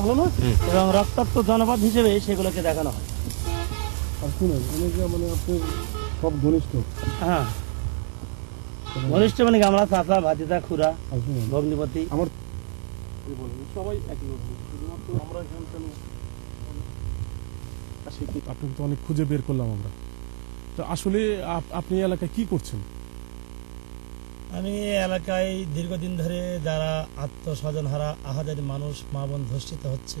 ভালো না এবং রক্তাক্ত জনপদ হিসেবে সেগুলোকে দেখানো হয়। আর শুনুন, মানে আপনার সব ঘনিষ্ঠ। হ্যাঁ, ঘনিষ্ঠ মানে কি আমরা চাচা, ভাতিজা, খুড়া, আর শুনুন, ভগ্নিপতি। আমার সবাই একই রকম, শুধুমাত্র আমরা এখানে কেন আপনাকে তো অনেক খুঁজে বের করলাম আমরা। তো আসলে আপনি এই এলাকায় কি করছেন? আমি এলাকায় দীর্ঘদিন ধরে যারা আত্মস্বজন হারা আহাজারি মানুষ, মা বোন ধর্ষিত হচ্ছে,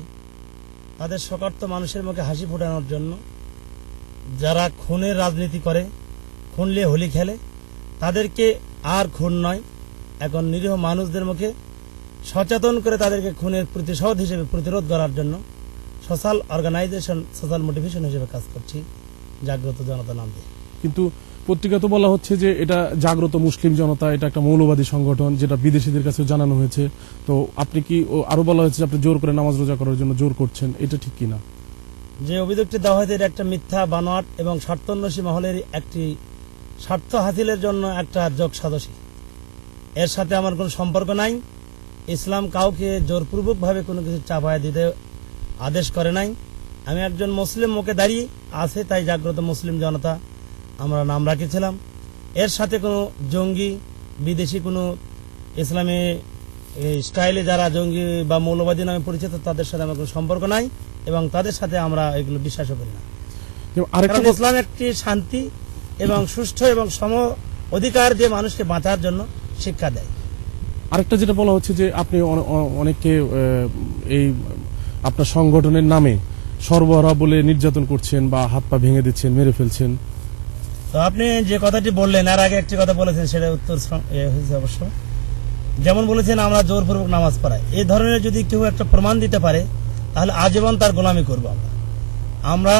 তাদের শোকার্ত মানুষের মুখে হাসি ফোটানোর জন্য, যারা খুনের রাজনীতি করে, খুনলে হোলি খেলে, তাদেরকে আর খুন নয়, এখন নিরীহ মানুষদের মুখে সচেতন করে তাদেরকে খুনের প্রতিশোধ হিসেবে প্রতিরোধ করার জন্য সোশ্যাল অর্গানাইজেশন, সোশ্যাল মোটিভেশন হিসেবে কাজ করছি জাগ্রত জনতা নাম দিয়ে। কিন্তু পত্রিকা তো বলা হচ্ছে যে এটা জাগ্রত মুসলিম জনতা, এটা একটা মৌলবাদী সংগঠন, যেটা বিদেশিদের কাছে জানানো হয়েছে। তো আপনি কি আরো বলা হয়েছে যে আপনি জোর করে নামাজ রোজা করার জন্য জোর করছেন, এটা ঠিক কিনা? যে অভিযোগটি দেওয়া হয়েছে এটা একটা মিথ্যা, বানোয়াট এবং স্বার্থন্বেষী মহলের একটি স্বার্থ হাসিলের জন্য একটা যোগ সাদসী। এর সাথে আমার কোনো সম্পর্ক নাই। ইসলাম কাউকে জোরপূর্বকভাবে কোনো কিছু চাপায় দিতে আদেশ করে নাই। আমি একজন মুসলিম মুখে দাঁড়িয়ে আছে, তাই জাগ্রত মুসলিম জনতা আমরা নাম রাখেছিলাম। এর সাথে কোনো জঙ্গি, বিদেশি কোনো ইসলামী স্টাইলে যারা জঙ্গি বা মৌলবাদী নামে পরিচিত, তাদের সাথে আমার কোনো সম্পর্ক নাই এবং তাদের সাথে আমরা এগুলো বিশ্বাসও করি না। কারণ ইসলাম একটি শান্তি এবং সুষ্ঠু এবং সম অধিকার দিয়ে মানুষকে বাঁচার জন্য শিক্ষা দেয়। আরেকটা যেটা বলা হচ্ছে যে আপনি অনেককে এই আপনার সংগঠনের নামে সর্বহারা বলে নির্যাতন করছেন বা হাত পা ভেঙে দিচ্ছেন, মেরে ফেলছেন। তো আপনি যে কথাটি বললেন, আর আগে একটি কথা বলেছেন, সেটা উত্তর হয়েছে অবশ্য। যেমন বলেছেন আমরা জোরপূর্বক নামাজ পড়াই, এই ধরনের যদি কেউ একটা প্রমাণ দিতে পারে তাহলে আজীবন তার গোলামি করবো আমরা।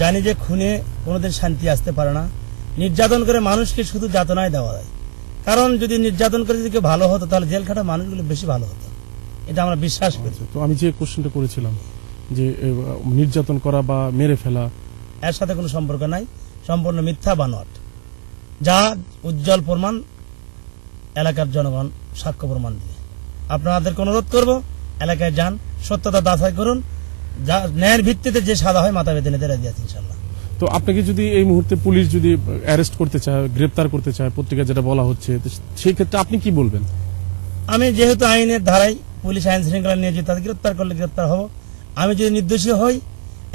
জানি যে খুনে কোনোদিন শান্তি আসতে পারে না। নির্যাতন করে মানুষকে শুধু যাতনায় দেওয়া যায়। কারণ যদি নির্যাতন করে যদি কেউ ভালো হতো তাহলে জেল খাটা মানুষগুলো বেশি ভালো হতো, এটা আমরা বিশ্বাস করি। তো আমি যে কোশ্চেনটা করেছিলাম যে নির্যাতন করা বা মেরে ফেলা, এর সাথে কোনো সম্পর্ক নাই, সম্পূর্ণ মিথ্যা বানোয়াট, যা উজ্জ্বল প্রমাণ এলাকার জনগণ সাক্ষ্য প্রমাণ দিয়ে। আপনাদেরকে অনুরোধ করব, এলাকায় যান, সত্যতা যাচাই করুন, যা ন্যায়ের ভিত্তিতে যে সাদা হয় মাথা বেঁধে নিতে রাজি আছি ইনশাল্লাহ। তো আপনাকে যদি এই মুহূর্তে পুলিশ যদি অ্যারেস্ট করতে চায়, গ্রেপ্তার করতে চায়, পত্রিকা যেটা বলা হচ্ছে, সেই ক্ষেত্রে আপনি কি বলবেন? আমি যেহেতু আইনের ধারায় পুলিশ আইন শৃঙ্খলা নিয়ে যে তাদের গ্রেপ্তার করলে গ্রেপ্তার হব। আমি যদি নির্দোষী হই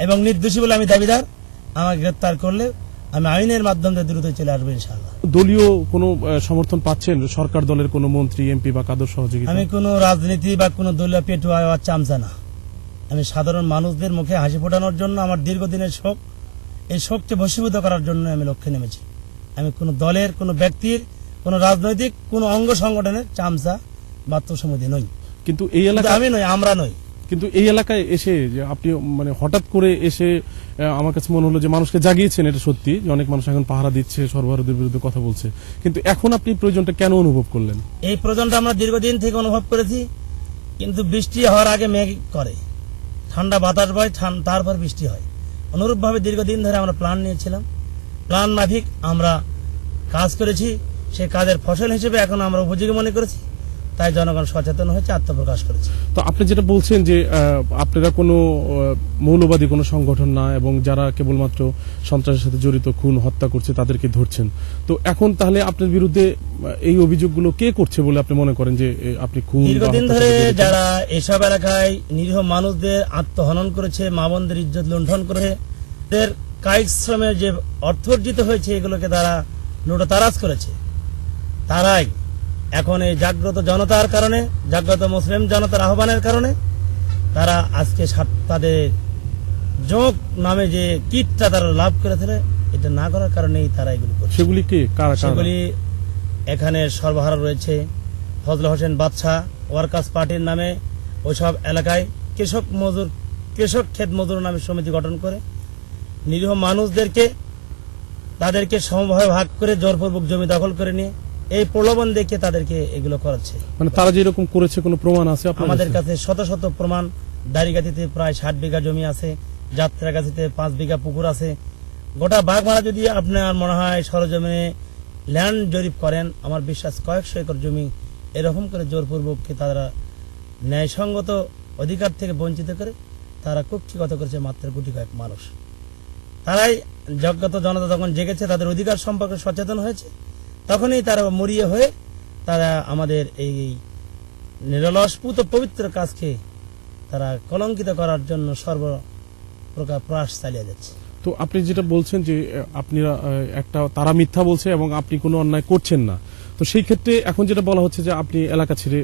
এবং নির্দোষী বলে আমি দাবিদার, আমাকে গ্রেপ্তার করলে আমি আইনের মাধ্যমে দ্রুত চলে আসবো ইনশাল্লাহ। দলীয় কোনো সমর্থন পাচ্ছেন? সরকার দলের কোনো মন্ত্রী, এমপি বা কাদের সহযোগিতা? আমি কোনো রাজনীতি বা কোনো দলীয় পেটুয়া বা চামচা না। আমি সাধারণ মানুষদের মুখে হাসি ফোটানোর জন্য, আমার দীর্ঘদিনের শোক, এই শোককে ভস্মীভূত করার জন্য আমি লক্ষ্যে নেমেছি। আমি কোনো দলের, কোনো ব্যক্তির, কোনো রাজনৈতিক কোনো অঙ্গ সংগঠনের চামচা বা তোষামোদী নই। কিন্তু এই এলাকায় আমি নই, আমরা নই। কিন্তু এই এলাকায় এসে যে আপনি মানে হঠাৎ করে এসে আমার কাছে মনে হলো যে মানুষকে জাগিয়েছেন, এটা সত্যি যে অনেক মানুষ এখন পাহারা দিচ্ছে, সর্বহারাদের বিরুদ্ধে কথা বলছে, কিন্তু এখন আপনি প্রয়োজনটা কেন অনুভব করলেন? এই প্রয়োজনটা আমরা দীর্ঘদিন থেকে অনুভব করেছি, কিন্তু বৃষ্টি হওয়ার আগে মেঘ করে, ঠান্ডা বাতাস বয়, তারপর বৃষ্টি হয়। অনুরূপভাবে দীর্ঘদিন ধরে আমরা প্ল্যান নিয়েছিলাম, প্ল্যান মাফিক আমরা কাজ করেছি। সে কাজের ফসল হিসেবে এখন আমরা উপযোগী মনে করেছি, তাই জনগণ সচেতন হয়েছে, আত্মপ্রকাশ করেছে। তো আপনি যেটা বলছেন যে আপনারা কোনো মৌলবাদী কোনো সংগঠন না এবং যারা কেবলমাত্র সন্ত্রাসের সাথে জড়িত, খুন হত্যা করছে, তাদেরকে ধরছেন। তো এখন তাহলে আপনার বিরুদ্ধে এই অভিযোগগুলো কে করছে বলে আপনি মনে করেন যে আপনি খুন? দীর্ঘদিন ধরে যারা এসব এলাকায় নিরীহ মানুষদের আত্মহনন করেছে, মা বোনদের ইজ্জত লুণ্ঠন করে, তাদের কায়িক শ্রমের যে অর্থ অর্জিত হয়েছে, এগুলোকে তারা লুটতরাজ করেছে, তারাই এখন এই জাগ্রত জনতার কারণে, জাগ্রত মুসলিম জনতার আহ্বানের কারণে তারা আজকে তাদের যোগ নামে যে কিটটা তারা লাভ করেছিল, এটা না করার কারণেই তারা এগুলো করছে। সেগুলি কে? সেগুলি এখানে সর্বহারা রয়েছে। ফজল হোসেন বাদশা ওয়ার্কার্স পার্টির নামে ওইসব এলাকায় কৃষক ক্ষেত মজুর নামে সমিতি গঠন করে নিরীহ মানুষদেরকে তাদেরকে সমভাবে ভাগ করে জোরপূর্বক জমি দখল করে নিয়ে এই প্রলোভন দেখে তাদেরকে এগুলো করাচ্ছে। মানে তারা যেরকম করেছে কোনো প্রমাণ আছে আমাদের কাছে? শত শত প্রমাণ। দাড়িগাতিতে প্রায় 60 বিঘা জমি আছে, যাত্রাগাছিতে 5 বিঘা পুকুর আছে। গোটা বাগমারা যদি আপনার মনে হয় সরজমিনে ল্যান্ড জরিপ করেন, আমার বিশ্বাস কয়েকশো একর জমি এরকম করে জোরপূর্বক তারা ন্যায়সঙ্গত অধিকার থেকে বঞ্চিত করে তারা কুক্ষিগত করেছে মাত্র গুটি কয়েক মানুষ। তারাই জগত জনতা যখন জেগেছে, তাদের অধিকার সম্পর্কে সচেতন হয়েছে, তখনই তারা মরিয়ে হয়ে তারা আমাদের এই নিরলস পুত পবিত্র কাজকে তারা কলঙ্কিত করার জন্য সর্বপ্রকার প্রয়াস চালিয়ে যাচ্ছে। তো আপনি যেটা বলছেন যে আপনারা একটা তারা মিথ্যা বলছে এবং আপনি কোনো অন্যায় করছেন না, তো সেই ক্ষেত্রে এখন যেটা বলা হচ্ছে যে আপনি এলাকা ছেড়ে